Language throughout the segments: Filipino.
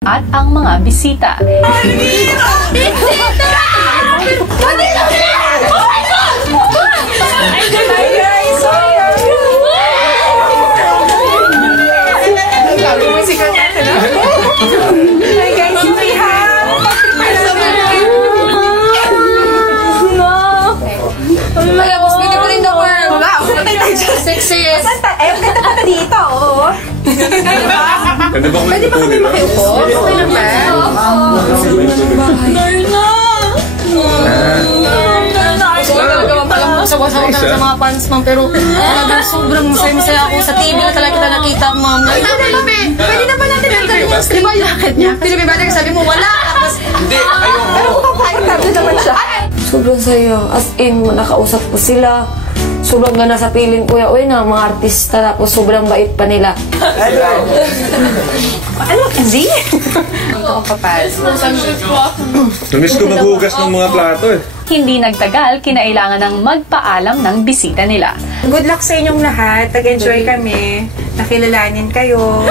at ang mga bisita. Sexiest. Eh, ganda pa dito, oh. Pwede ba kami makiupo? Okay lang ba? Darna! Gagawa pa lang sawa-sawa ka sa mga fans, ma'am. Pero talagang sobrang masaya ako. Sa TV na talaga kita nakita, ma'am. Pwede na ba natin ang gawin yung stream jacket niya? Pili ba natin sabi mo, wala. Hindi, ayoko. Pero kung komportable naman siya. Sobrang saya. As in, nakausap ko sila. Sobrang gana sa piling kuya. Uy na, mga artista. Tapos sobrang bait pa nila. Ano? Hindi? Ito ang papas. Namiss ko maghugas ng mga plato eh. Hindi nagtagal, kinailangan ng magpaalam ng bisita nila. Good luck sa inyong lahat. Nag-enjoy kami. Nakilalanin kayo.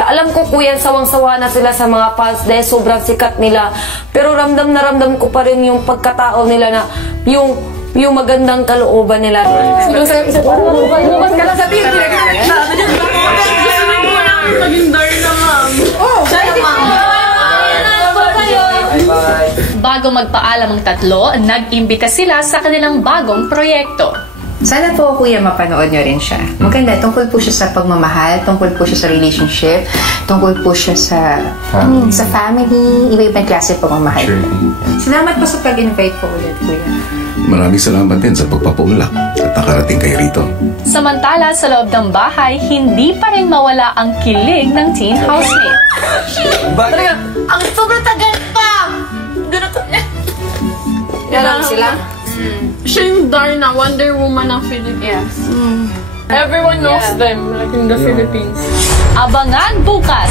Alam ko kuya, sawang-sawa na sila sa mga fans dahil sobrang sikat nila. Pero ramdam na ramdam ko pa rin yung pagkatao nila na yung magandang kalooban nila. Bukas ka lang sabihin. Maging Darna, ma'am. Oh, Bago magpaalam ang tatlo, nag-imbita sila sa kanilang bagong proyekto. sana po, kuya, mapanood nyo rin siya. Maganda. Tungkol po siya sa pagmamahal, tungkol po siya sa relationship, tungkol po siya sa family, iba-ibang klase pagmamahal. Sure. Salamat po sa pag-invite po ulit, kuya. Maraming salamat din sa pagpapaulak at nakarating kayo rito. Samantala, sa loob ng bahay, hindi pa rin mawala ang kilig ng teen housemate. Ang sobrang tagal pa! Ganito. Yan lang sila. Siya yung Darna, Wonder Woman ng Philippines. Everyone knows them, like in the Philippines. Abangan bukas!